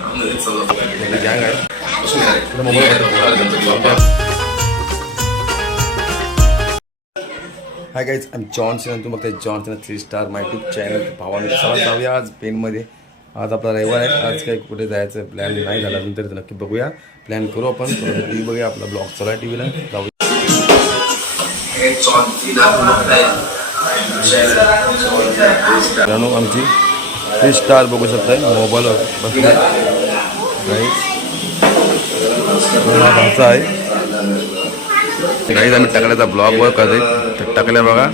गँग आहे hi guys आम्ही जॉन्सन तुम्ही बघताय जॉन्सन 3 स्टार माय यूट्यूब चॅनल भावाने चला जाऊया आज पेनमध्ये. आज आपला रविवार आहे. आज काही कुठे जायचं प्लॅन नाही झाला अजून तरी नक्की बघूया. प्लॅन करू आपण. टी व्ही बघूया. आपला ब्लॉग चालू आहे टी व्हीला. जाऊया आमची 3 स्टार बघू शकताय मोबाईलवर बसले गाईज. भाचा आहे गाईज. आम्ही टाकल्याचा ब्लॉग वर करते टाकल्या बघा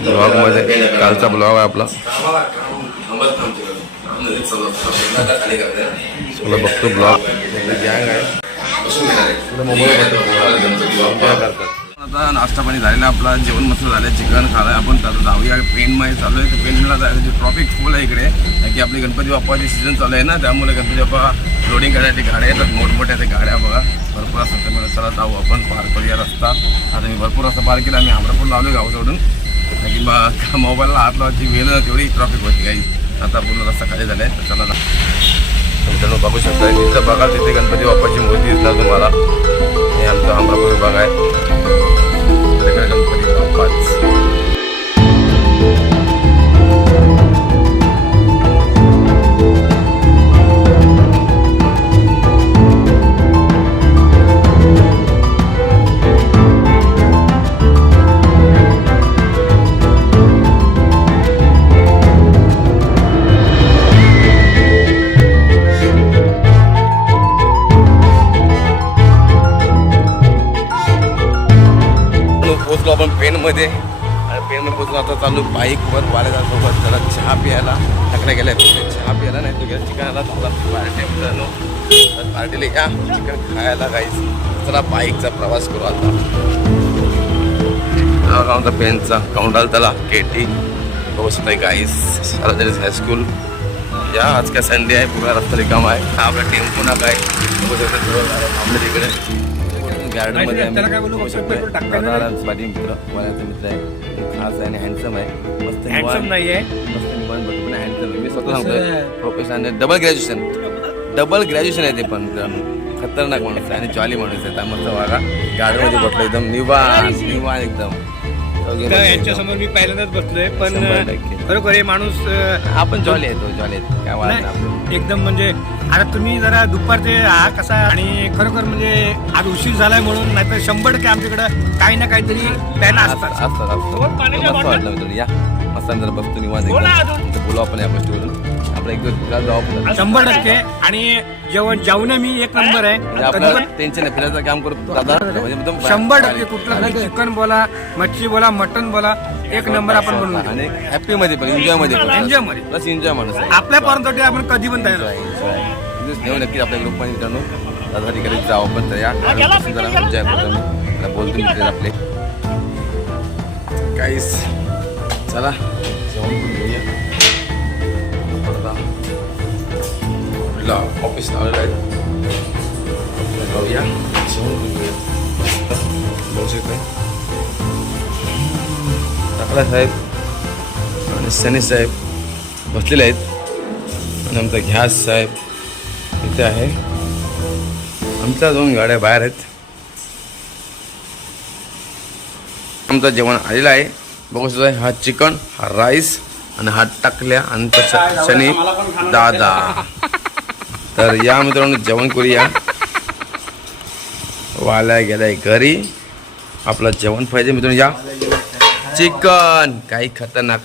ब्लॉगमध्ये. कालचा ब्लॉग आहे आपला. मला बघतो ब्लॉग गँग आहे आता. नाश्ता पाणी झालेला आपला. जेवण मस्त झालं. चिकन खालं आपण. आता जाऊया पेनमध्ये चालू आहे. तर पेनला जायचं ट्रॉफिक फुल आहे इकडे की आपली गणपती बाप्पाची सीझन चालू आहे ना. त्यामुळे गणपती बाप्पा लोडिंग करण्यासाठी गाड्या येतात. मोठमोठ्या त्या गाड्या बघा भरपूर असतात. त्यामुळे चला जाऊ आपण पार करूया रस्ता. आता मी भरपूर रस्ता पार केला. आम्ही अमरापूर लावलो गाव सोडून की बा मोबाईलला हात लावायची वेळ ना तेवढी ट्रॉफिक होती काही. आता पूर्ण रस्ता खाली झाला आहे. तर चला मित्रांनो बघू शकता. तिथं बघा तिथे गणपती बाप्पाची मूर्ती दिसणार तुम्हाला. हे आमचा अमरापूर विभाग आहे. गणपती बाप्पाच पोचलो आपण पेनमध्ये. आणि पेनमध्ये पोचलो. आता चालू बाईकवर वाल्यासोबत त्याला चहा प्यायला टाकल्या गेल्या. चहा प्यायला नाही तो गेला चिकनला. तुला पार्टी मित्रांनो तर पार्टीला या चिकन खायला गाईस. चला बाईकचा प्रवास करू आता. आमचा पेनचा काउंटाल त्याला केटी बघू शकता गाईस. सारदारीज हायस्कूल या. आज काय संडे आहे. पूर्ण रस्ता रिकामा आहे. हा आपला टेम्पो ना काय बघू शकता आपल्या तिकडे गार्डनमध्ये मित्र वयाचा मित्र आहे. खास आहे आणि हँडसम आहे. मस्त हँडसम नाही आहे. मस्त निवांत बघतो पण हँडसम आहे. मी स्वतः सांगतोय प्रोफेशनल डबल ग्रॅज्युएशन आहे ते पण खतरनाक माणूस आहे आणि जॉली माणूस आहे. त्यामुळे वागा गार्डनमध्ये बसलो एकदम निवांत निवांत एकदम. यांच्यासमोर मी पहिल्यांदाच बसलोय पण खरोखर हे माणूस आपण जॉली आहे. जॉली आहे काय वाटत एकदम म्हणजे. आता तुम्ही जरा दुपारचे हा कसा आणि खरोखर म्हणजे आज उशीर झालाय म्हणून नाहीतर 100% आमच्याकडं काही ना काहीतरी प्लॅन असतात. मस्त वाटलं मित्रांनो. या मस्त जरा बसतो निवांत एकदम. बोलू आपण या गोष्टीवरून. आपला एक दिवस जाऊ 100% आणि जेवण मी एक नंबर आहे. टेन्शन नाही. फिरायचं काम करतो दादा. 100% कुठलं चिकन बोला मच्छी बोला मटन बोला एक नंबर आपण बनवून आणि हॅपी मध्ये पण एन्जॉय मध्ये प्लस एन्जॉय माणूस आहे. आपल्या पर्यंत आपण कधी पण तयार नेऊ नक्कीच आपल्या ग्रुपमध्ये मित्रांनो. दादा तिकडे जाऊ आपण तयार एन्जॉय करतो. त्याला बोलतो मित्र आपले काहीच. चला जेवण करून घेऊया. आपला ऑफिस लावलेलं आहे. जाऊया जेवण करून घेऊया. बघू शकता टाकला साहेब आणि सनी साहेब बसलेले आहेत. आणि आमचा घ्यास साहेब इथे आहे. आमच्या 2 गाड्या बाहेर आहेत. आमचं जेवण आलेलं आहे. बघू शकता हा चिकन हा राईस आणि हा टाकल्या आणि शनी दादा. तर या मित्रांनो जेवण करूया. वाल्या गेलाय घरी. आपलं जेवण पाहिजे मित्रांनो. या चिकन काही खतरनाक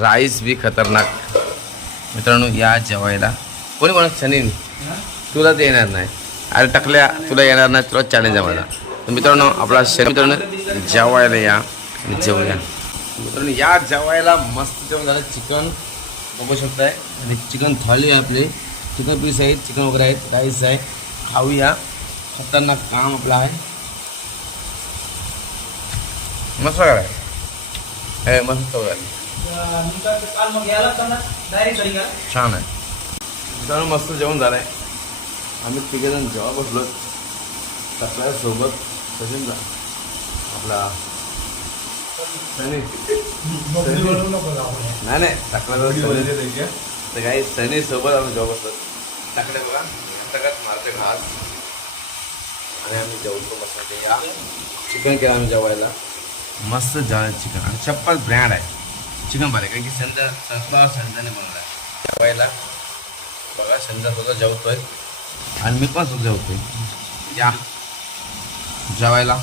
राईस बी खतरनाक मित्रांनो. या जेवायला कोणी कोणा शनी तुला ते येणार नाही. अरे टाकल्या तुला येणार नाही. तुला चॅलेंज आहे माझा. तर मित्रांनो आपला शनी मित्रांनो जेवायला या आणि जेवूया मित्रांनो. या जेवायला मस्त जेवण झालं. चिकन बघू शकताय आणि चिकन थाळी आहे आपली. चिकन पीस आहेत चिकन वगैरे आहेत राईस आहे. खाऊया. खतरनाक काम आपलं आहे. मस्त काय हे मस्त छान आहे मित्रांनो. मस्त जेवण झालं आहे. आम्ही तिघेजण जेव्हा बसलो टाकल्यासोबत सचिन आपला नाही नाही टाकला तर काही सनी सोबत आम्ही जेव्हा बसलो टाकले बघा सगळ्यात मारते घास आणि आम्ही जेवतो मस्त या चिकन केलं आम्ही जेवायला मस्त जेवायला चिकन आणि चप्पल ब्रँड आहे चिकन भारी कारण की सनफ्लावर संध्याने बनवला आहे जेवायला बघा संध्या सुद्धा जेवतोय आणि मी पण सुद्धा जेवतोय या जेवायला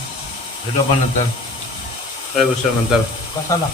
भेटू आपण नंतर थोड्या गोष्टीनंतर कसाला